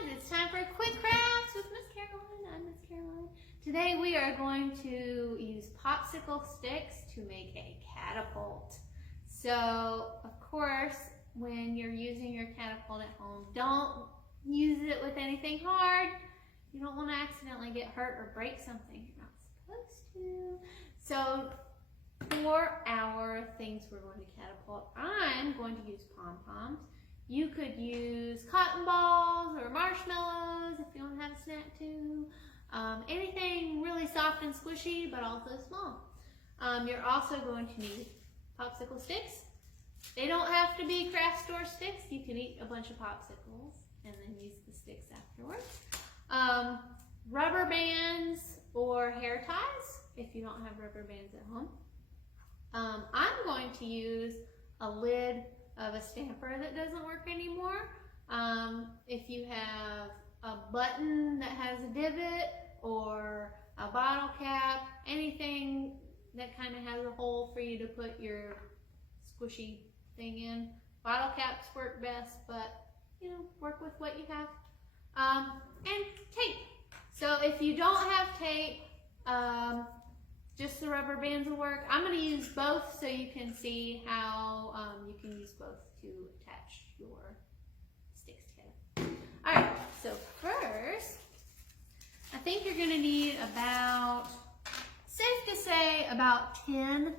guys, it's time for Quick Crafts with Miss Caroline. I'm Miss Caroline. Today we are going to use popsicle sticks to make a catapult. So, of course, when you're using your catapult at home, don't use it with anything hard. You don't want to accidentally get hurt or break something you're not supposed to. So, for our things we're going to catapult, I'm going to use pom-poms. You could use cotton balls or marshmallows if you don't have a snack too. Anything really soft and squishy, but also small. You're also going to need popsicle sticks. They don't have to be craft store sticks. You can eat a bunch of popsicles and then use the sticks afterwards. Rubber bands or hair ties if you don't have rubber bands at home. I'm going to use a lid of a stamper that doesn't work anymore. If you have a button that has a divot or a bottle cap, anything that kind of has a hole for you to put your squishy thing in. Bottle caps work best, but you know, work with what you have. And tape. So if you don't have tape, just the rubber bands will work. I'm going to use both so you can see how you can use both to attach your sticks together. Alright, so first, I think you're going to need about, safe to say, about 10,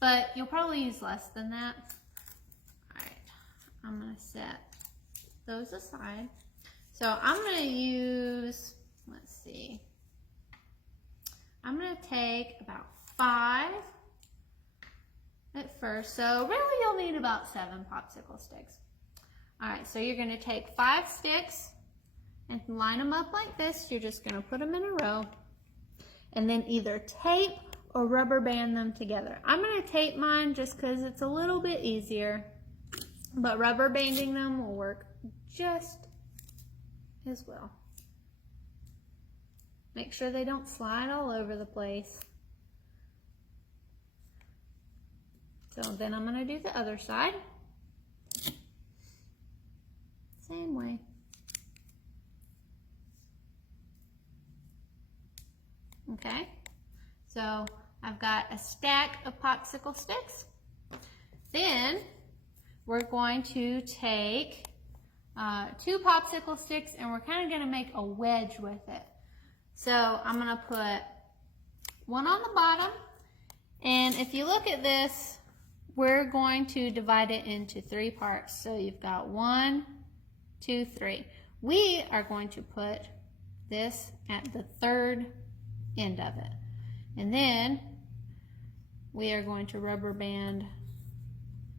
but you'll probably use less than that. Alright, I'm going to set those aside. So I'm going to use, let's see, I'm going to take about 5 at first. So really you'll need about 7 popsicle sticks. Alright, so you're going to take 5 sticks and line them up like this. You're just going to put them in a row and then either tape or rubber band them together. I'm going to tape mine just because it's a little bit easier, but rubber banding them will work just as well. Make sure they don't slide all over the place. So then I'm going to do the other side. Same way. Okay, so I've got a stack of popsicle sticks. Then we're going to take 2 popsicle sticks and we're kind of going to make a wedge with it. So I'm going to put one on the bottom, and if you look at this, we're going to divide it into 3 parts. So you've got 1, 2, 3. We are going to put this at the 3rd end of it. And then we are going to rubber band.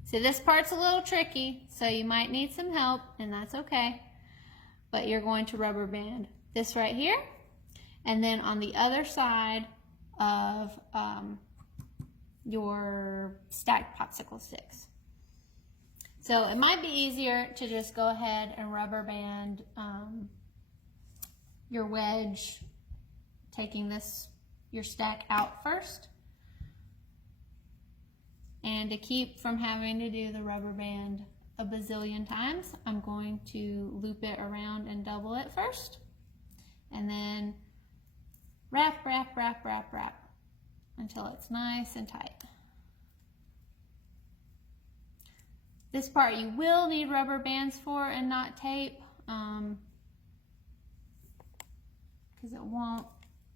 So this part's a little tricky, so you might need some help, and that's okay. But you're going to rubber band this right here, and then on the other side of your stacked popsicle sticks. So it might be easier to just go ahead and rubber band your wedge, taking your stack out first. And to keep from having to do the rubber band a bazillion times, I'm going to loop it around and double it first. And then wrap, wrap, wrap, wrap, wrap until it's nice and tight. This part you will need rubber bands for and not tape, because it won't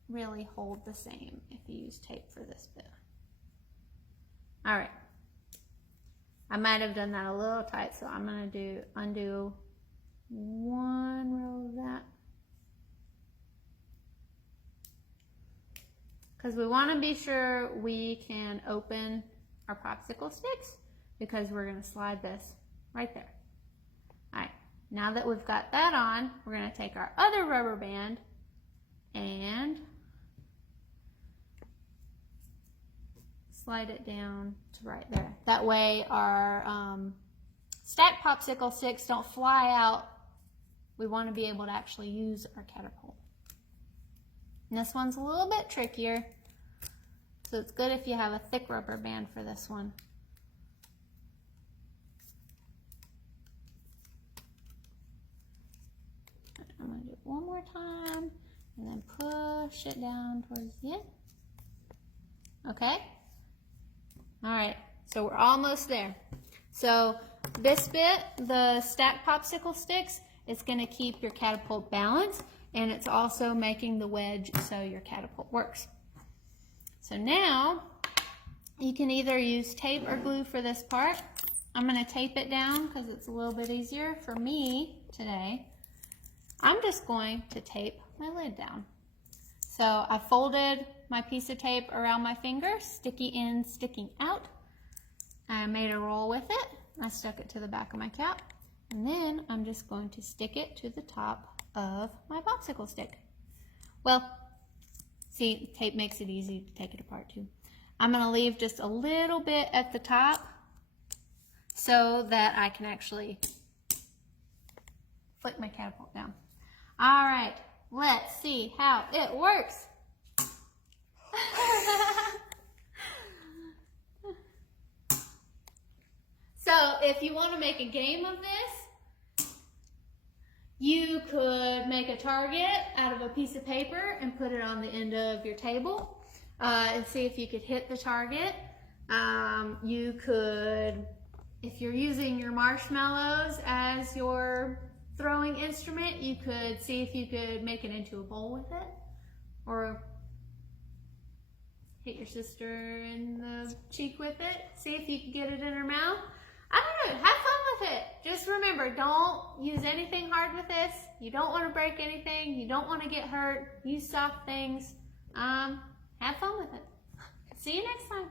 really hold the same if you use tape for this bit. All right, I might have done that a little tight, so I'm going to undo 1 row of that. Because we want to be sure we can open our popsicle sticks, because we're going to slide this right there. All right, now that we've got that on, we're going to take our other rubber band and slide it down to right there. That way our stacked popsicle sticks don't fly out. We want to be able to actually use our catapult. And this one's a little bit trickier, so it's good if you have a thick rubber band for this one. I'm going to do it one more time and then push it down towards the end. Okay? All right, so we're almost there. So this bit, the stacked popsicle sticks, it's going to keep your catapult balanced, and it's also making the wedge so your catapult works. So now you can either use tape or glue for this part. I'm going to tape it down because it's a little bit easier for me today. I'm just going to tape my lid down. So I folded my piece of tape around my finger, sticky end sticking out. I made a roll with it. I stuck it to the back of my cap. And then I'm just going to stick it to the top of my popsicle stick. Well, see, tape makes it easy to take it apart too. I'm going to leave just a little bit at the top so that I can actually flick my catapult down. All right, let's see how it works. So if you want to make a game of this, you could make a target out of a piece of paper and put it on the end of your table and see if you could hit the target. You could, if you're using your marshmallows as your throwing instrument, you could see if you could make it into a bowl with it, or hit your sister in the cheek with it, see if you can get it in her mouth. I don't know, have fun with it. Just remember, don't use anything hard with this. You don't want to break anything. You don't want to get hurt. Use soft things. Have fun with it. See you next time.